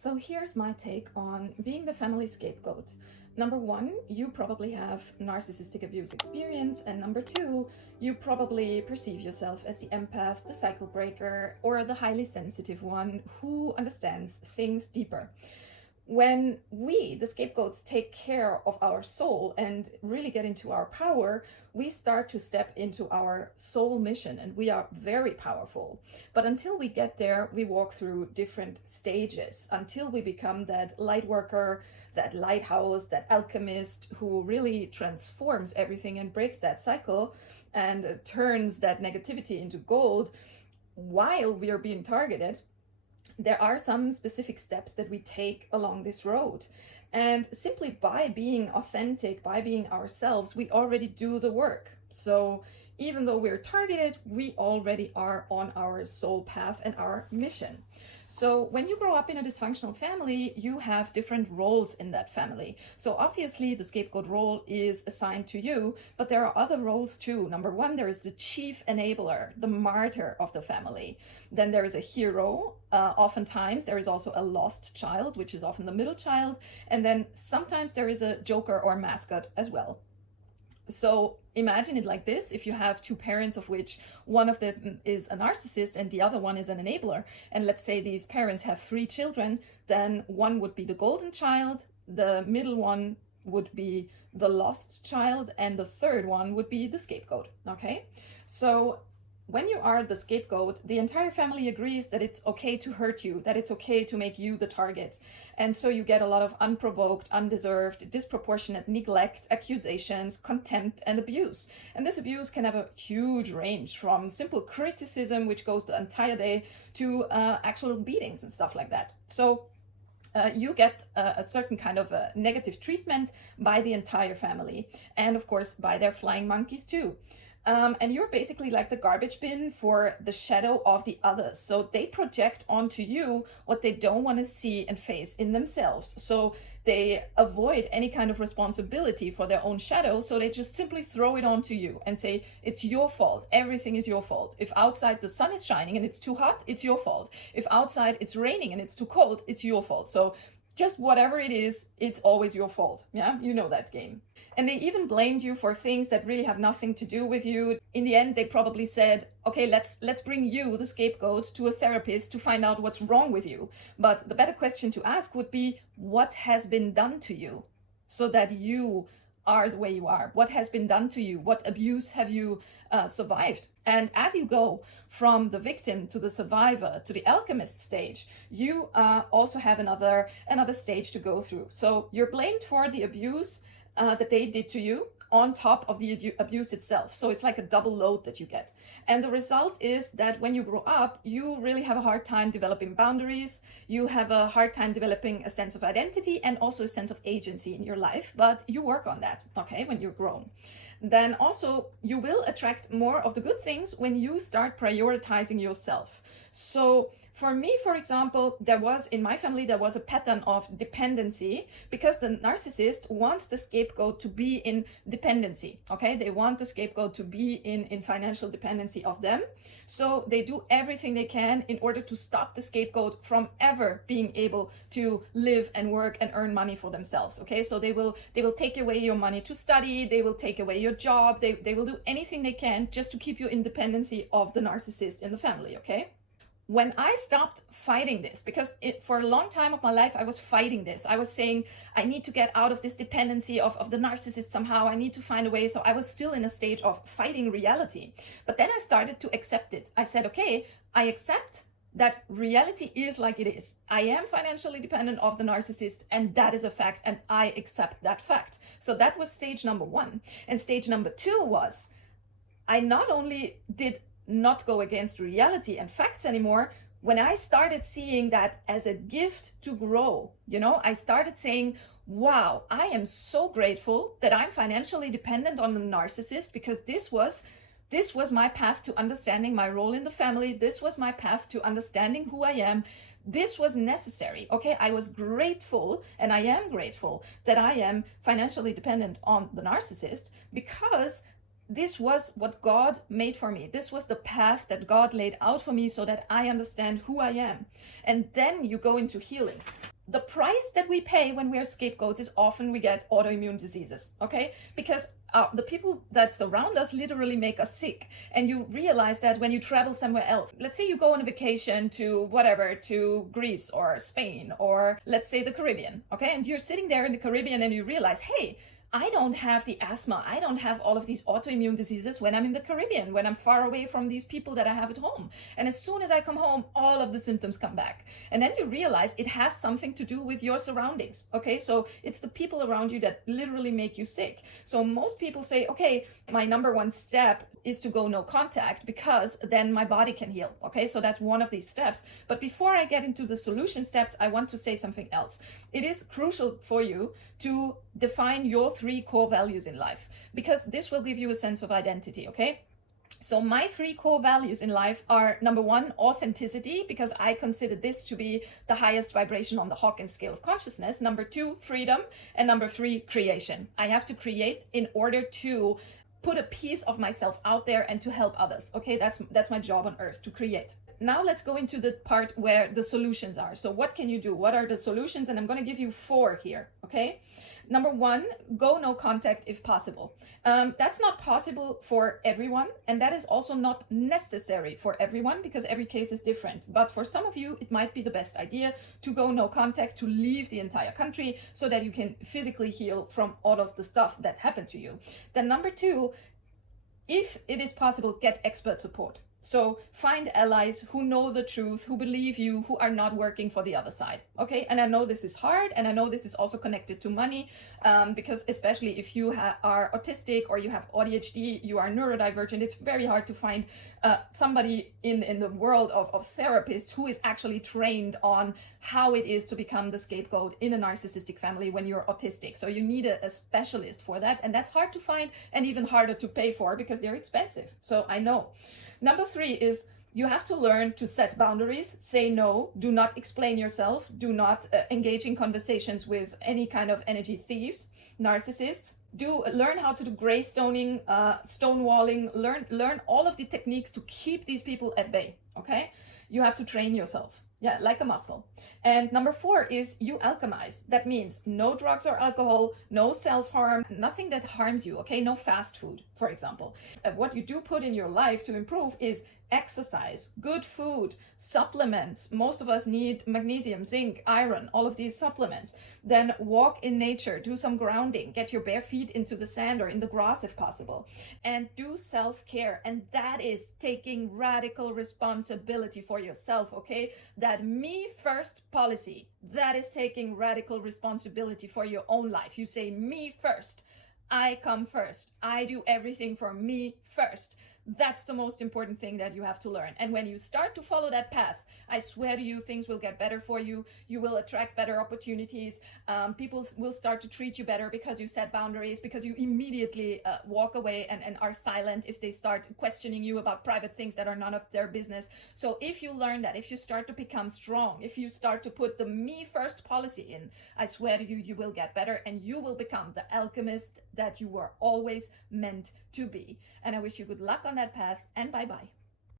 So here's my take on being the family scapegoat. Number one, you probably have narcissistic abuse experience. And number two, you probably perceive yourself as the empath, the cycle breaker, or the highly sensitive one who understands things deeper. When we, the scapegoats, take care of our soul and really get into our power, we start to step into our soul mission and we are very powerful. But until we get there, we walk through different stages until we become that light worker, that lighthouse, that alchemist who really transforms everything and breaks that cycle and turns that negativity into gold while we are being targeted. There are some specific steps that we take along this road. And simply by being authentic, by being ourselves, we already do the work. So even though we're targeted, we already are on our soul path and our mission. So when you grow up in a dysfunctional family, you have different roles in that family. So obviously the scapegoat role is assigned to you, but there are other roles too. Number one, there is the chief enabler, the martyr of the family. Then there is a hero. Oftentimes there is also a lost child, which is often the middle child. And then sometimes there is a joker or mascot as well. So imagine it like this: if you have two parents of which one of them is a narcissist and the other one is an enabler, and let's say these parents have 3 children, then one would be the golden child, the middle one would be the lost child, and the third one would be the scapegoat. Okay, so when you are the scapegoat, the entire family agrees that it's okay to hurt you, that it's okay to make you the target. And so you get a lot of unprovoked, undeserved, disproportionate neglect, accusations, contempt, and abuse. And this abuse can have a huge range from simple criticism, which goes the entire day, to actual beatings and stuff like that. So you get a certain kind of negative treatment by the entire family, and of course by their flying monkeys too. And you're basically like the garbage bin for the shadow of the others. So they project onto you what they don't want to see and face in themselves. So they avoid any kind of responsibility for their own shadow. So they just simply throw it onto you and say, it's your fault. Everything is your fault. If outside the sun is shining and it's too hot, it's your fault. If outside it's raining and it's too cold, it's your fault. So just whatever it is, it's always your fault. Yeah, you know that game. And they even blamed you for things that really have nothing to do with you. In the end, they probably said, okay, let's bring you, the scapegoat, to a therapist to find out what's wrong with you. But the better question to ask would be, what has been done to you so that you are the way you are? What has been done to you? What abuse have you survived? And as you go from the victim to the survivor to the alchemist stage, you also have another stage to go through. So you're blamed for the abuse that they did to you, on top of the abuse itself. So it's like a double load that you get. And the result is that when you grow up, you really have a hard time developing boundaries. You have a hard time developing a sense of identity and also a sense of agency in your life. But you work on that, okay, when you're grown. Then also you will attract more of the good things when you start prioritizing yourself. So for me, for example, in my family, there was a pattern of dependency because the narcissist wants the scapegoat to be in dependency, okay? They want the scapegoat to be in financial dependency of them. So they do everything they can in order to stop the scapegoat from ever being able to live and work and earn money for themselves, okay? So they will take away your money to study, they will take away your job, they will do anything they can just to keep you in dependency of the narcissist in the family, okay? When I stopped fighting this, because for a long time of my life, I was fighting this. I was saying, I need to get out of this dependency of the narcissist somehow. I need to find a way. So I was still in a stage of fighting reality. But then I started to accept it. I said, okay, I accept that reality is like it is. I am financially dependent of the narcissist, and that is a fact, and I accept that fact. So that was stage number 1. And stage number 2 was, I not only did not go against reality and facts anymore, when I started seeing that as a gift to grow, I started saying, wow, I am so grateful that I'm financially dependent on the narcissist, because this was my path to understanding my role in the family. This was my path to understanding who I am. This was necessary. Okay, I was grateful, and I am grateful that I am financially dependent on the narcissist, because this was what God made for me. This was the path that God laid out for me so that I understand who I am. And then you go into healing. The price that we pay when we are scapegoats is often we get autoimmune diseases, okay? Because the people that surround us literally make us sick. And you realize that when you travel somewhere else. Let's say you go on a vacation to whatever, to Greece or Spain, or let's say the Caribbean, okay? And you're sitting there in the Caribbean and you realize, hey, I don't have the asthma. I don't have all of these autoimmune diseases when I'm in the Caribbean, when I'm far away from these people that I have at home. And as soon as I come home, all of the symptoms come back. And then you realize it has something to do with your surroundings. Okay, so it's the people around you that literally make you sick. So most people say, okay, my number one step is to go no contact because then my body can heal. Okay, so that's one of these steps. But before I get into the solution steps, I want to say something else. It is crucial for you to define your 3 core values in life, because this will give you a sense of identity, okay? So my 3 core values in life are, number 1, authenticity, because I consider this to be the highest vibration on the Hawkins scale of consciousness. Number 2, freedom. And number 3, creation. I have to create in order to put a piece of myself out there and to help others. Okay, that's my job on earth, to create. Now let's go into the part where the solutions are. So what can you do? What are the solutions? And I'm going to give you 4 here, okay? Number 1, go no contact if possible. That's not possible for everyone, and that is also not necessary for everyone because every case is different. But for some of you, it might be the best idea to go no contact, to leave the entire country so that you can physically heal from all of the stuff that happened to you. Then number 2, if it is possible, get expert support. So find allies who know the truth, who believe you, who are not working for the other side. Okay, and I know this is hard, and I know this is also connected to money, because especially if you are autistic or you have ADHD, you are neurodivergent, it's very hard to find somebody in the world of therapists who is actually trained on how it is to become the scapegoat in a narcissistic family when you're autistic. So you need a specialist for that, and that's hard to find and even harder to pay for because they're expensive. So I know. Number 3 is you have to learn to set boundaries, say no, do not explain yourself, do not engage in conversations with any kind of energy thieves, narcissists. Learn how to do gray stoning, stonewalling, learn all of the techniques to keep these people at bay, okay? You have to train yourself. Yeah, like a muscle. And number 4 is you alchemize. That means no drugs or alcohol, no self-harm, nothing that harms you, okay? No fast food, for example. What you do put in your life to improve is exercise, good food, supplements. Most of us need magnesium, zinc, iron, all of these supplements. Then walk in nature, do some grounding, get your bare feet into the sand or in the grass if possible, and do self-care. And that is taking radical responsibility for yourself, okay? That me first policy, that is taking radical responsibility for your own life. You say me first, I come first, I do everything for me first. That's the most important thing that you have to learn. And when you start to follow that path, I swear to you, things will get better for you. You will attract better opportunities. People will start to treat you better because you set boundaries, because you immediately walk away and are silent if they start questioning you about private things that are none of their business. So if you learn that, if you start to become strong, if you start to put the me first policy in, I swear to you, you will get better and you will become the alchemist that you were always meant to be. And I wish you good luck on that path, and bye-bye.